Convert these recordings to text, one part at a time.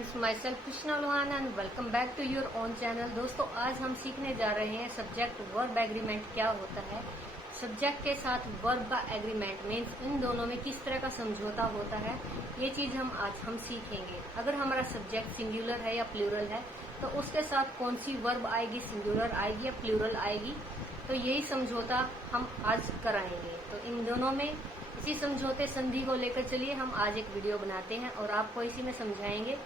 Friends, myself Krishna Lohan and welcome back to your own channel. दोस्तों, आज हम सीखने जा रहे हैं सब्जेक्ट वर्ब एग्रीमेंट क्या होता है। सब्जेक्ट के साथ वर्ब का एग्रीमेंट मीन्स इन दोनों में किस तरह का समझौता होता है, ये चीज हम सीखेंगे। अगर हमारा सब्जेक्ट सिंगुलर है या प्लूरल है तो उसके साथ कौन सी वर्ब आएगी, सिंगुलर आएगी या प्लूरल आएगी, तो यही समझौता हम आज कराएंगे। तो इन दोनों में इसी समझौते संधि को लेकर चलिए हम आज एक वीडियो बनाते हैं और आपको इसी में समझाएंगे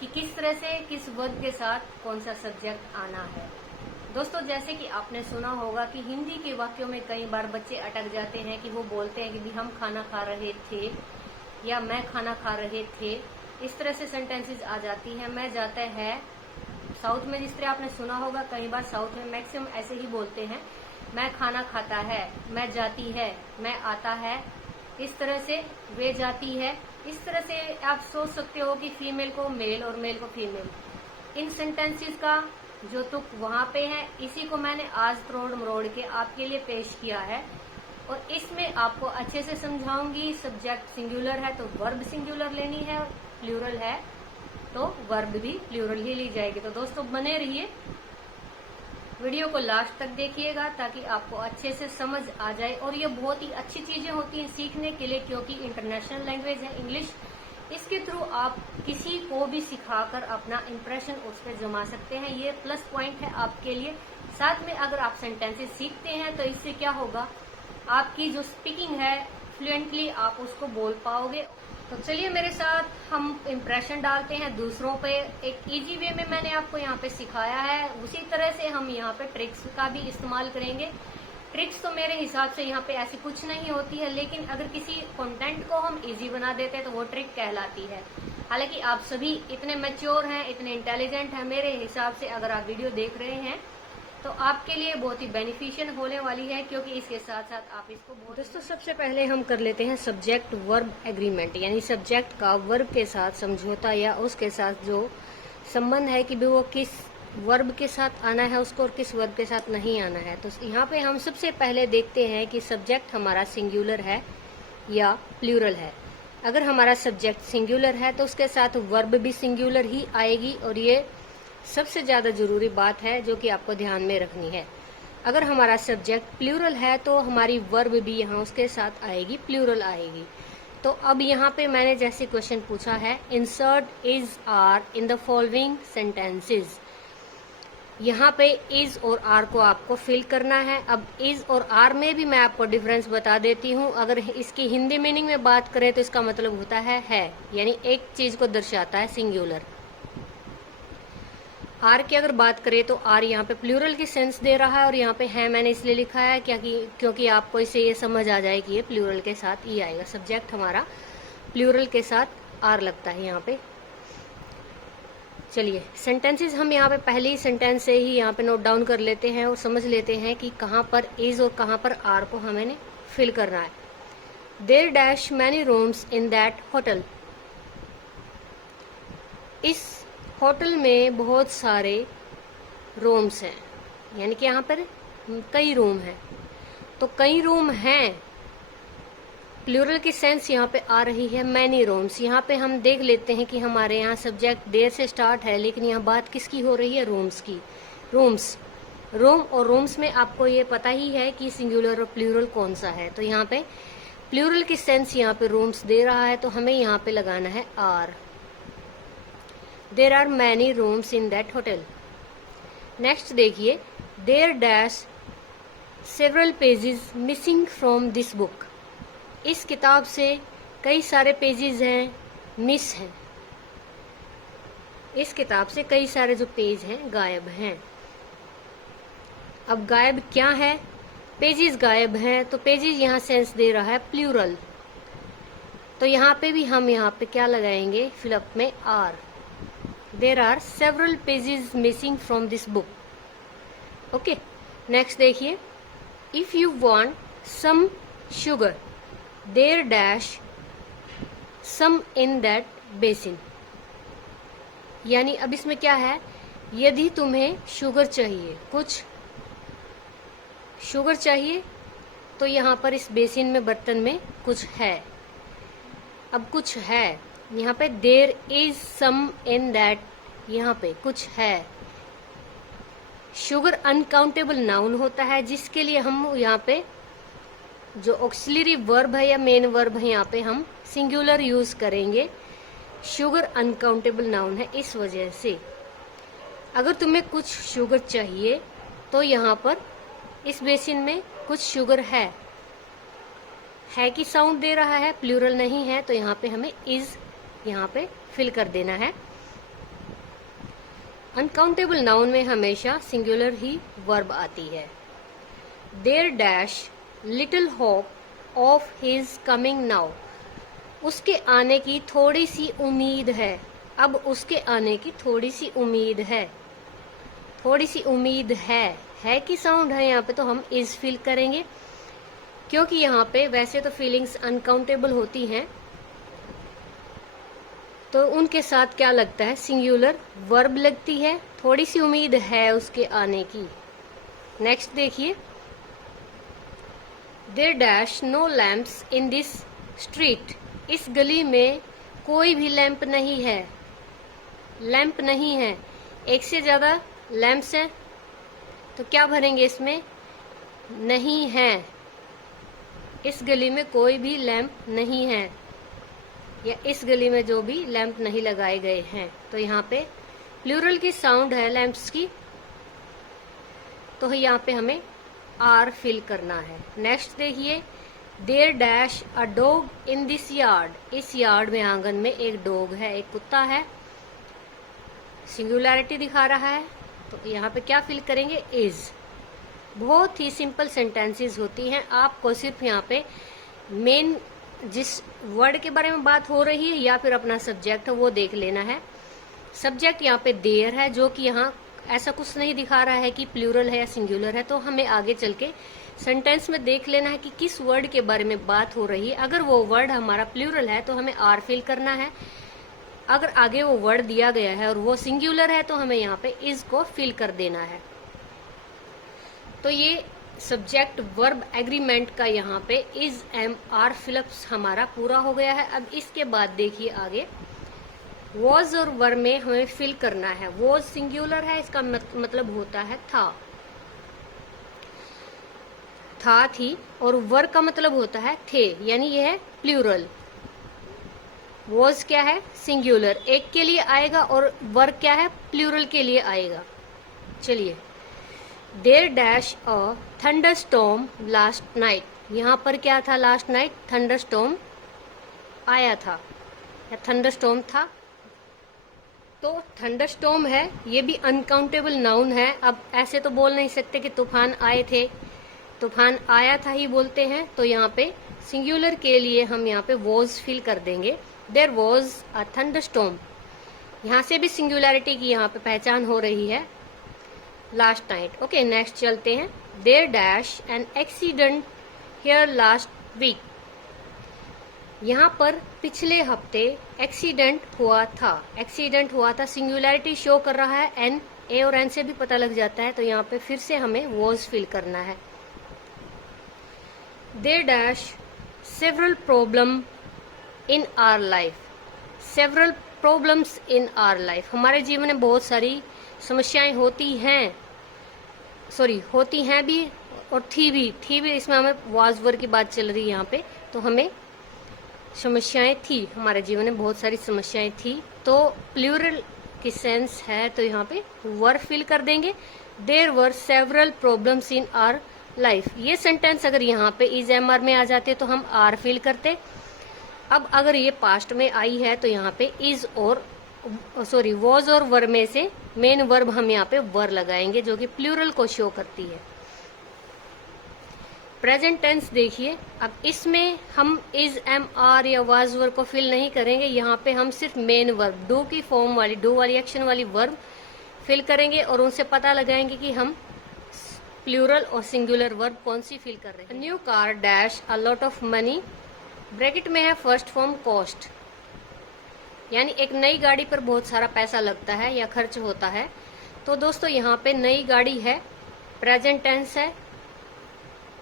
कि किस तरह से किस वर्ब के साथ कौन सा सब्जेक्ट आना है। दोस्तों, जैसे कि आपने सुना होगा कि हिंदी के वाक्यों में कई बार बच्चे अटक जाते हैं कि वो बोलते हैं कि भी हम खाना खा रहे थे या मैं खाना खा रहे थे। इस तरह से सेंटेंसेस आ जाती है। मैं जाता है, साउथ में जिस तरह आपने सुना होगा कई बार साउथ में मैक्सिमम ऐसे ही बोलते हैं, मैं खाना खाता है, मैं जाती है, मैं आता है। इस तरह से वे जाती है। इस तरह से आप सोच सकते हो कि फीमेल को मेल और मेल को फीमेल। इन सेंटेंसेस का जो तुक वहां पे है, इसी को मैंने आज तोड़ मरोड़ के आपके लिए पेश किया है और इसमें आपको अच्छे से समझाऊंगी। सब्जेक्ट सिंगुलर है तो वर्ब सिंगुलर लेनी है, प्लूरल है तो वर्ब भी प्लूरल ही ली जाएगी। तो दोस्तों, बने रहिए, वीडियो को लास्ट तक देखिएगा ताकि आपको अच्छे से समझ आ जाए। और ये बहुत ही अच्छी चीजें होती हैं सीखने के लिए, क्योंकि इंटरनेशनल लैंग्वेज है इंग्लिश। इसके थ्रू आप किसी को भी सिखाकर अपना इंप्रेशन उस पर जमा सकते हैं। ये प्लस पॉइंट है आपके लिए। साथ में अगर आप सेंटेंसेस सीखते हैं तो इससे क्या होगा, आपकी जो स्पीकिंग है फ्लुएंटली आप उसको बोल पाओगे। तो चलिए मेरे साथ हम इम्प्रेशन डालते हैं दूसरों पे। एक इजी वे में मैंने आपको यहाँ पे सिखाया है, उसी तरह से हम यहाँ पे ट्रिक्स का भी इस्तेमाल करेंगे। ट्रिक्स तो मेरे हिसाब से यहाँ पे ऐसी कुछ नहीं होती है, लेकिन अगर किसी कंटेंट को हम इजी बना देते हैं तो वो ट्रिक कहलाती है। हालांकि आप सभी इतने मैच्योर हैं, इतने इंटेलिजेंट हैं, मेरे हिसाब से अगर आप वीडियो देख रहे हैं तो आपके लिए बहुत ही बेनिफिशियल होने वाली है, क्योंकि इसके साथ साथ आप इसको बहुत। दोस्तों, सबसे पहले हम कर लेते हैं सब्जेक्ट वर्ब एग्रीमेंट, यानी सब्जेक्ट का वर्ब के साथ समझौता या उसके साथ जो संबंध है कि वो किस वर्ब के साथ आना है उसको और किस वर्ब के साथ नहीं आना है। तो यहाँ पे हम सबसे पहले देखते हैं कि सब्जेक्ट हमारा सिंगुलर है या प्लूरल है। अगर हमारा सब्जेक्ट सिंगुलर है तो उसके साथ वर्ब भी सिंगुलर ही आएगी, और ये सबसे ज्यादा जरूरी बात है जो कि आपको ध्यान में रखनी है। अगर हमारा सब्जेक्ट प्लूरल है तो हमारी वर्ब भी यहाँ उसके साथ आएगी, प्लूरल आएगी। तो अब यहाँ पे मैंने जैसे क्वेश्चन पूछा है, insert is are in the following sentences. यहाँ पे इज और आर को आपको फिल करना है। अब इज और आर में भी मैं आपको डिफरेंस बता देती हूँ। अगर इसकी हिंदी मीनिंग में बात करें तो इसका मतलब होता है, यानी एक चीज को दर्शाता है, सिंगुलर। आर की अगर बात करें तो आर यहाँ पे प्लूरल की सेंस दे रहा है, और यहाँ पे है मैंने इसलिए लिखा है क्योंकि आपको इससे ये समझ आ जाए कि ये प्लूरल के साथ ही आएगा। सब्जेक्ट हमारा प्लूरल के साथ आर लगता है यहाँ पे। चलिए सेंटेंसेस हम यहाँ पे पहले ही सेंटेंस से ही यहाँ पे नोट डाउन कर लेते हैं और समझ लेते हैं कि कहाँ पर इज और कहाँ पर आर को हमें फिल करना है। There dash many rooms in that hotel. इस होटल में बहुत सारे रूम्स हैं, यानी कि यहाँ पर कई रूम हैं। तो कई रूम हैं, प्लूरल की सेंस यहाँ पे आ रही है, मैनी रूम्स। यहाँ पे हम देख लेते हैं कि हमारे यहाँ सब्जेक्ट देर से स्टार्ट है, लेकिन यहाँ बात किसकी हो रही है, रूम्स की। रूम्स, रूम और रूम्स में आपको ये पता ही है कि सिंगुलर और प्लूरल कौन सा है। तो यहाँ पे प्लूरल की सेंस यहाँ पे रूम्स दे रहा है, तो हमें यहाँ पे लगाना है are. There are many rooms in that hotel. Next देखिए, there dash several pages missing from this book. इस किताब से कई सारे पेजेस हैं, मिस हैं। इस किताब से कई सारे जो पेज हैं गायब हैं। अब गायब क्या है, पेजेस गायब हैं, तो पेजेस यहाँ सेंस दे रहा है प्लूरल। तो यहाँ पे भी हम यहाँ पे क्या लगाएंगे, फिलअप में are. There are several pages missing from this book. Okay, next देखिए, if you want some sugar, there dash some in that basin. यानी अब इसमें क्या है, यदि तुम्हें शुगर चाहिए, कुछ शुगर चाहिए, तो यहाँ पर इस बेसिन में, बर्तन में कुछ है। अब कुछ है, यहाँ पे there is some in that, यहाँ पे कुछ है। शुगर अनकाउंटेबल नाउन होता है जिसके लिए हम यहाँ पे जो ऑक्सिलरी वर्ब है या मेन वर्ब है यहाँ पे हम सिंगुलर यूज करेंगे। शुगर अनकाउंटेबल नाउन है इस वजह से। अगर तुम्हें कुछ शुगर चाहिए तो यहाँ पर इस बेसिन में कुछ शुगर है की साउंड दे रहा है, प्लूरल नहीं है, तो यहाँ पे हमें इज यहाँ पे फिल कर देना है। अनकाउंटेबल नाउन में हमेशा सिंगुलर ही वर्ब आती है। There dash little hope of his coming now, उसके आने की थोड़ी सी उम्मीद है। अब उसके आने की थोड़ी सी उम्मीद है, थोड़ी सी उम्मीद है की साउंड है यहाँ पे, तो हम इज फील करेंगे क्योंकि यहाँ पे वैसे तो फीलिंग्स अनकाउंटेबल होती हैं, तो उनके साथ क्या लगता है, सिंगुलर वर्ब लगती है। थोड़ी सी उम्मीद है उसके आने की। नेक्स्ट देखिए, there dash no lamps in this street, इस गली में कोई भी लैंप नहीं है। लैंप नहीं है, एक से ज्यादा लैंप्स हैं, तो क्या भरेंगे इसमें, नहीं है। इस गली में कोई भी लैंप नहीं है, या इस गली में जो भी लैंप नहीं लगाए गए हैं, तो यहाँ पे प्लूरल की साउंड है लैंप्स की, तो यहाँ पे हमें आर फिल करना है। नेक्स्ट देखिए, there dash a dog in this yard, इस यार्ड में आंगन में एक डॉग है, एक कुत्ता है। सिंगुलैरिटी दिखा रहा है, तो यहाँ पे क्या फिल करेंगे, इज। बहुत ही सिंपल सेंटेंसेस होती हैं, आपको सिर्फ यहाँ पे मेन जिस वर्ड के बारे में बात हो रही है या फिर अपना सब्जेक्ट है वो देख लेना है। सब्जेक्ट यहाँ पे देयर है, जो कि यहाँ ऐसा कुछ नहीं दिखा रहा है कि प्लूरल है या सिंगुलर है, तो हमें आगे चल के सेंटेंस में देख लेना है कि किस वर्ड के बारे में बात हो रही है। अगर वो वर्ड हमारा प्लूरल है तो हमें आर फिल करना है। अगर आगे वो वर्ड दिया गया है और वो सिंगुलर है तो हमें यहाँ पे इज को फिल कर देना है। तो ये सब्जेक्ट वर्ब एग्रीमेंट का यहाँ पे इज एम आर फिलअप्स हमारा पूरा हो गया है। अब इसके बाद देखिए आगे, वॉज और वर में हमें फिल करना है। वॉज सिंगुलर है, इसका मतलब होता है था, थी, और वर का मतलब होता है थे, यानी ये है प्लूरल। वॉज क्या है, सिंगुलर, एक के लिए आएगा, और वर क्या है, प्लूरल के लिए आएगा। चलिए, there dash a thunderstorm last night, यहाँ पर क्या था, लास्ट नाइट थंडरस्टॉर्म आया था या थंडरस्टॉर्म था, तो थंडरस्टॉर्म है, ये भी अनकाउंटेबल नाउन है। अब ऐसे तो बोल नहीं सकते कि तूफान आए थे, तूफान आया था ही बोलते हैं, तो यहाँ पे सिंगुलर के लिए हम यहाँ पे वॉज फिल कर देंगे। देयर वॉज अ थंडरस्टॉर्म, यहाँ से भी सिंगुलैरिटी की यहाँ पे पहचान हो रही है, लास्ट नाइट। ओके, नेक्स्ट चलते हैं। There dash an accident here last week, यहाँ पर पिछले हफ्ते एक्सीडेंट हुआ था। एक्सीडेंट हुआ था, सिंगुलैरिटी शो कर रहा है, एन, ए और एन से भी पता लग जाता है, तो यहाँ पे फिर से हमें वॉज फिल करना है। There dash several problem in our life, several problems in our life, हमारे जीवन में बहुत सारी समस्याएं होती हैं, होती हैं भी और थी भी, इसमें हमें वाज वर की बात चल रही है यहाँ पे, तो हमें समस्याएं थी, हमारे जीवन में बहुत सारी समस्याएं थी, तो प्लूरल की सेंस है, तो यहाँ पे वर फिल कर देंगे। There were several problems in our life, ये सेंटेंस अगर यहाँ पे इज एम आर में आ जाते तो हम आर फिल करते। अब अगर ये पास्ट में आई है तो यहाँ पे इज और वॉज और वर में से मेन वर्ब हम यहाँ पे वर लगाएंगे, जो कि प्लूरल को शो करती है। प्रेजेंट टेंस देखिए, अब इसमें हम इज एम आर या वाज वर को फिल नहीं करेंगे, यहाँ पे हम सिर्फ मेन वर्ब डू की फॉर्म वाली, डू वाली एक्शन वाली वर्ब फिल करेंगे और उनसे पता लगाएंगे कि हम प्लूरल और सिंगुलर वर्ब कौन सी फिल कर रहे हैं। New car dash a lot of money, bracket में है फर्स्ट फॉर्म कॉस्ट, यानी एक नई गाड़ी पर बहुत सारा पैसा लगता है या खर्च होता है। तो दोस्तों यहाँ पे नई गाड़ी है, प्रेजेंट टेंस है,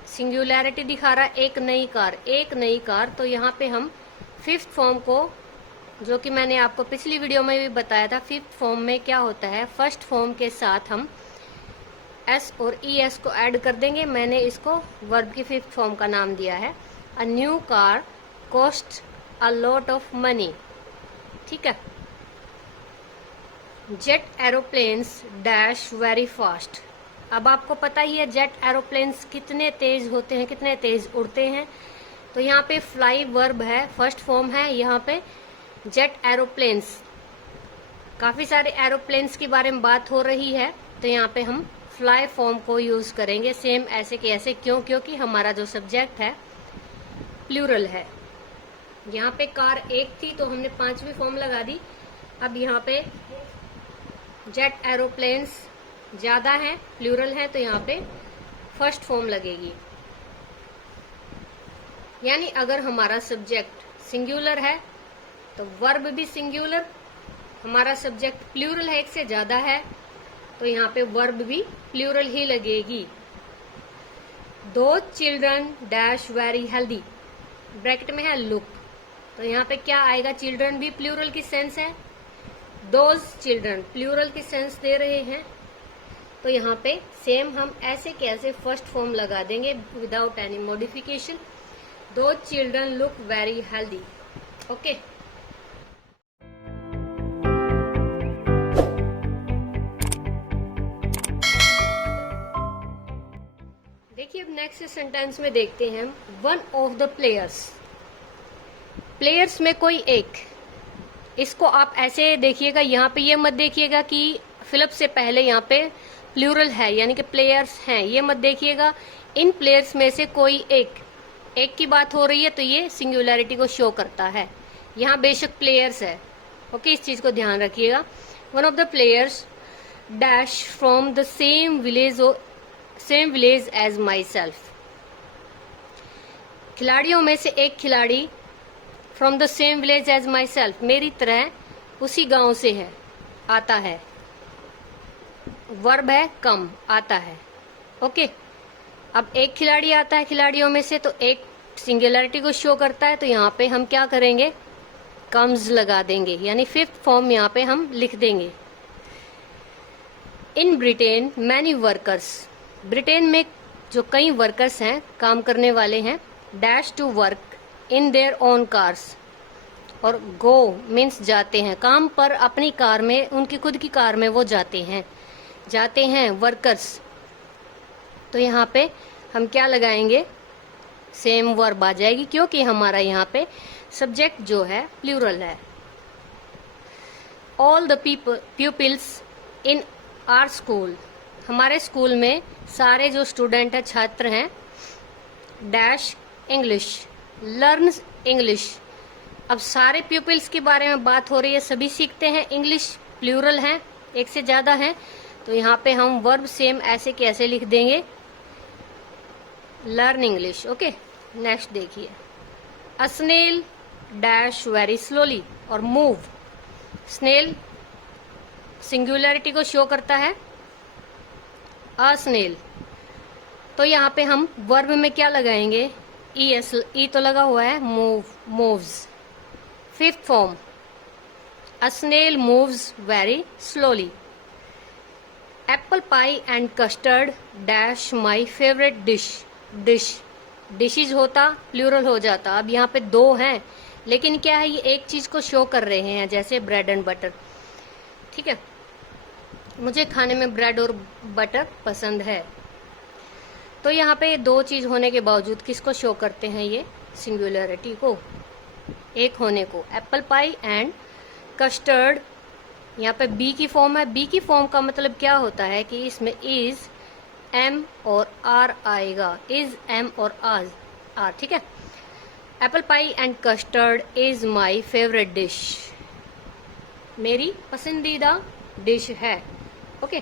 सिंगुलैरिटी दिखा रहा है, एक नई कार, तो यहाँ पे हम फिफ्थ फॉर्म को जो कि मैंने आपको पिछली वीडियो में भी बताया था। फिफ्थ फॉर्म में क्या होता है, फर्स्ट फॉर्म के साथ हम एस और ई एस को ऐड कर देंगे। मैंने इसको वर्ब की फिफ्थ फॉर्म का नाम दिया है। A new car cost a lot of money. ठीक है। Jet aeroplanes dash very fast. अब आपको पता ही है जेट एरोप्लेन्स कितने तेज होते हैं, कितने तेज उड़ते हैं। तो यहाँ पे फ्लाई वर्ब है, फर्स्ट फॉर्म है। यहाँ पे जेट एरोप्लेन्स, काफी सारे एरोप्लेन्स के बारे में बात हो रही है, तो यहाँ पे हम फ्लाई फॉर्म को यूज करेंगे सेम ऐसे के ऐसे। क्यों? क्योंकि हमारा जो सब्जेक्ट है प्लूरल है। यहाँ पे कार एक थी तो हमने पांचवी फॉर्म लगा दी। अब यहाँ पे जेट एरोप्लेन्स ज्यादा है, प्लूरल है, तो यहाँ पे फर्स्ट फॉर्म लगेगी। यानी अगर हमारा सब्जेक्ट सिंगुलर है तो वर्ब भी सिंगुलर, हमारा सब्जेक्ट प्लूरल है, एक से ज्यादा है, तो यहाँ पे वर्ब भी प्लूरल ही लगेगी। दो children dash very healthy, bracket में है लुक, तो यहाँ पे क्या आएगा, चिल्ड्रन भी प्लूरल की सेंस है, दोज चिल्ड्रन प्लूरल की सेंस दे रहे हैं, तो यहाँ पे सेम हम ऐसे के ऐसे फर्स्ट फॉर्म लगा देंगे विदाउट एनी मॉडिफिकेशन। दो children look very healthy. Okay. देखिए अब नेक्स्ट सेंटेंस में देखते हैं हम, one of the players. Players में कोई एक, इसको आप ऐसे देखिएगा, यहाँ पे ये मत देखिएगा कि फिलअप से पहले यहाँ पे प्लूरल है यानी कि प्लेयर्स हैं, ये मत देखिएगा। इन प्लेयर्स में से कोई एक, एक की बात हो रही है तो ये सिंगुलैरिटी को शो करता है। यहाँ बेशक प्लेयर्स है। ओके, इस चीज को ध्यान रखिएगा। One of the players dash from the same village as myself. खिलाड़ियों में से एक खिलाड़ी from the same village as myself, मेरी तरह उसी गांव से है, आता है। वर्ब है कम, आता है। ओके, अब एक खिलाड़ी आता है खिलाड़ियों में से, तो एक सिंगुलैरिटी को शो करता है, तो यहाँ पे हम क्या करेंगे, कम्स लगा देंगे, यानी फिफ्थ फॉर्म यहाँ पे हम लिख देंगे। In Britain many workers, Britain में जो कई वर्कर्स हैं, काम करने वाले हैं, dash to work in their own cars, और गो मीन्स जाते हैं, काम पर अपनी कार में, उनकी खुद की कार में वो जाते हैं वर्कर्स। तो यहाँ पे हम क्या लगाएंगे, सेम वर्ब आ जाएगी, क्योंकि हमारा यहाँ पे सब्जेक्ट जो है प्लूरल है। All the peoples in our school, हमारे स्कूल में सारे जो स्टूडेंट है, छात्र हैं, डैश इंग्लिश लर्न इंग्लिश। अब सारे पीपल्स के बारे में बात हो रही है, सभी सीखते हैं इंग्लिश, प्लूरल है, एक से ज्यादा है, तो यहाँ पे हम वर्ब सेम ऐसे के ऐसे लिख देंगे, लर्न इंग्लिश। ओके, नेक्स्ट देखिए, a snail dash very slowly, और मूव, स्नेल सिंगुलैरिटी को शो करता है, अ स्नेल, तो यहाँ पे हम वर्ब में क्या लगाएंगे, ई तो लगा हुआ है, moves. Fifth form, a snail moves very slowly. Apple pie and custard dash my favourite dishes होता, प्लूरल हो जाता। अब यहाँ पे दो हैं, लेकिन क्या है, ये एक चीज को शो कर रहे हैं, जैसे ब्रेड एंड बटर। ठीक है, मुझे खाने में ब्रेड और बटर पसंद है, तो यहाँ पे दो चीज होने के बावजूद किसको शो करते हैं, ये सिंगुलैरिटी को, एक होने को। एप्पल पाई एंड कस्टर्ड, यहाँ पे बी की फॉर्म है। बी की फॉर्म का मतलब क्या होता है कि इसमें इज, एम और आर आएगा, इज, एम और आर। ठीक है, Apple pie and custard is my favourite dish, मेरी पसंदीदा डिश है। ओके,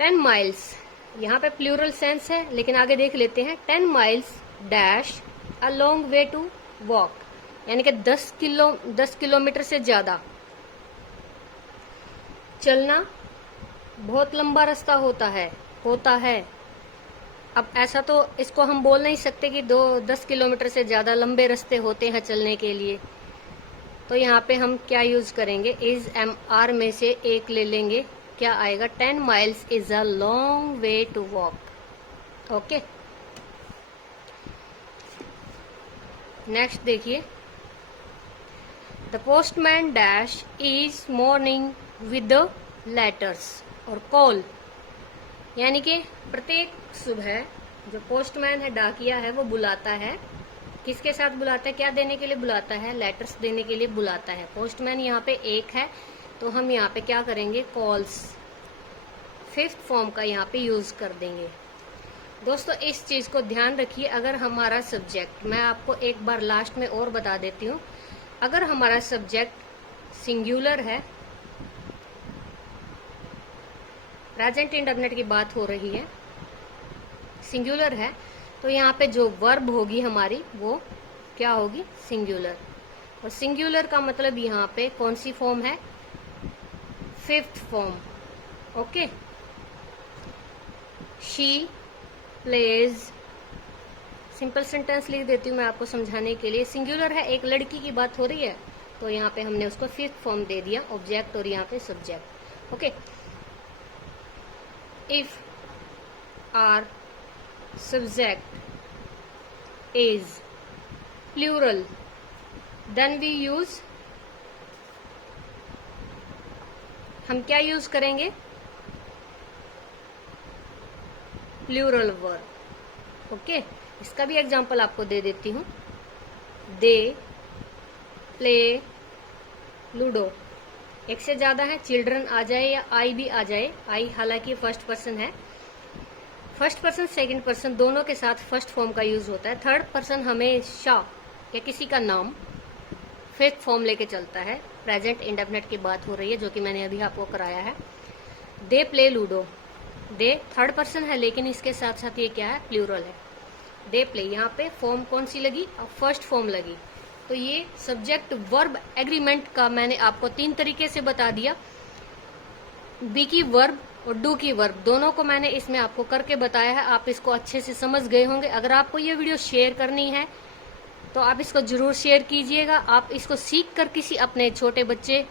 10 माइल्स, यहाँ पे प्लूरल सेंस है, लेकिन आगे देख लेते हैं। 10 miles dash a long way to walk, यानी कि 10 किलोमीटर से ज्यादा चलना बहुत लंबा रास्ता होता है। अब ऐसा तो इसको हम बोल नहीं सकते कि 10 किलोमीटर से ज्यादा लंबे रास्ते होते हैं चलने के लिए, तो यहाँ पे हम क्या यूज करेंगे, इज एम आर में से एक ले लेंगे, क्या आएगा 10 miles is a long way to walk. Okay, next देखिए, the postman dash is morning with the letters और कॉल, यानी कि प्रत्येक सुबह जो पोस्टमैन है, डाकिया है, वो बुलाता है, किसके साथ बुलाता है, क्या देने के लिए बुलाता है, लेटर्स देने के लिए बुलाता है। पोस्टमैन यहाँ पे एक है, तो हम यहाँ पे क्या करेंगे, कॉल्स, फिफ्थ फॉर्म का यहाँ पे यूज कर देंगे। दोस्तों इस चीज को ध्यान रखिए, अगर हमारा सब्जेक्ट, मैं आपको एक बार लास्ट में और बता देती हूँ, अगर हमारा सब्जेक्ट सिंगुलर है, प्रेजेंट इंडेफिनिट की बात हो रही है, सिंगुलर है, तो यहाँ पे जो वर्ब होगी हमारी वो क्या होगी, सिंगुलर। और सिंगुलर का मतलब यहाँ पे कौन सी फॉर्म है, fifth form. Okay, she plays, simple sentence लिख देती हूँ मैं आपको समझाने के लिए। सिंगुलर है, एक लड़की की बात हो रही है, तो यहाँ पे हमने उसको फिफ्थ फॉर्म दे दिया, ऑब्जेक्ट और यहाँ पे subject. Okay, if are subject is plural then we use, हम क्या यूज करेंगे, प्लूरल वर्ब। ओके, इसका भी एग्जांपल आपको दे देती हूँ, दे प्ले लूडो, एक से ज्यादा है, चिल्ड्रन आ जाए या आई भी आ जाए, आई हालांकि फर्स्ट पर्सन है, फर्स्ट पर्सन सेकंड पर्सन दोनों के साथ फर्स्ट फॉर्म का यूज होता है। थर्ड पर्सन हमेशा या किसी का नाम फिफ्थ फॉर्म लेके चलता है। प्रेजेंट इंडेफिनिट की बात हो रही है, जो कि मैंने अभी आपको कराया है। They play ludo, they third person है, लेकिन इसके साथ साथ ये क्या है, प्लूरल है। दे प्ले, यहाँ पे फॉर्म कौन सी लगी, अब फर्स्ट फॉर्म लगी। तो ये सब्जेक्ट वर्ब एग्रीमेंट का मैंने आपको 3 तरीके से बता दिया। बी की वर्ब और डू की वर्ब दोनों को मैंने इसमें आपको करके बताया है, आप इसको अच्छे से समझ गए होंगे। अगर आपको ये वीडियो शेयर करनी है तो आप इसको जरूर शेयर कीजिएगा। आप इसको सीख कर किसी अपने छोटे बच्चे,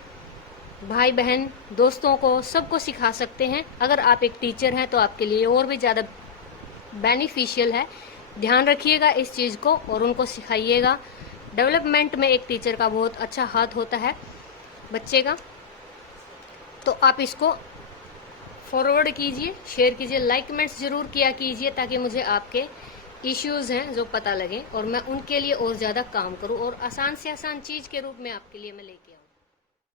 भाई बहन, दोस्तों को, सबको सिखा सकते हैं। अगर आप एक टीचर हैं तो आपके लिए और भी ज़्यादा बेनिफिशियल है। ध्यान रखिएगा इस चीज़ को और उनको सिखाइएगा। डेवलपमेंट में एक टीचर का बहुत अच्छा हाथ होता है बच्चे का। तो आप इसको फॉरवर्ड कीजिए, शेयर कीजिए, लाइक कमेंट्स जरूर किया कीजिए, ताकि मुझे आपके इश्यूज हैं जो पता लगे और मैं उनके लिए और ज़्यादा काम करूं और आसान से आसान चीज़ के रूप में आपके लिए मैं लेके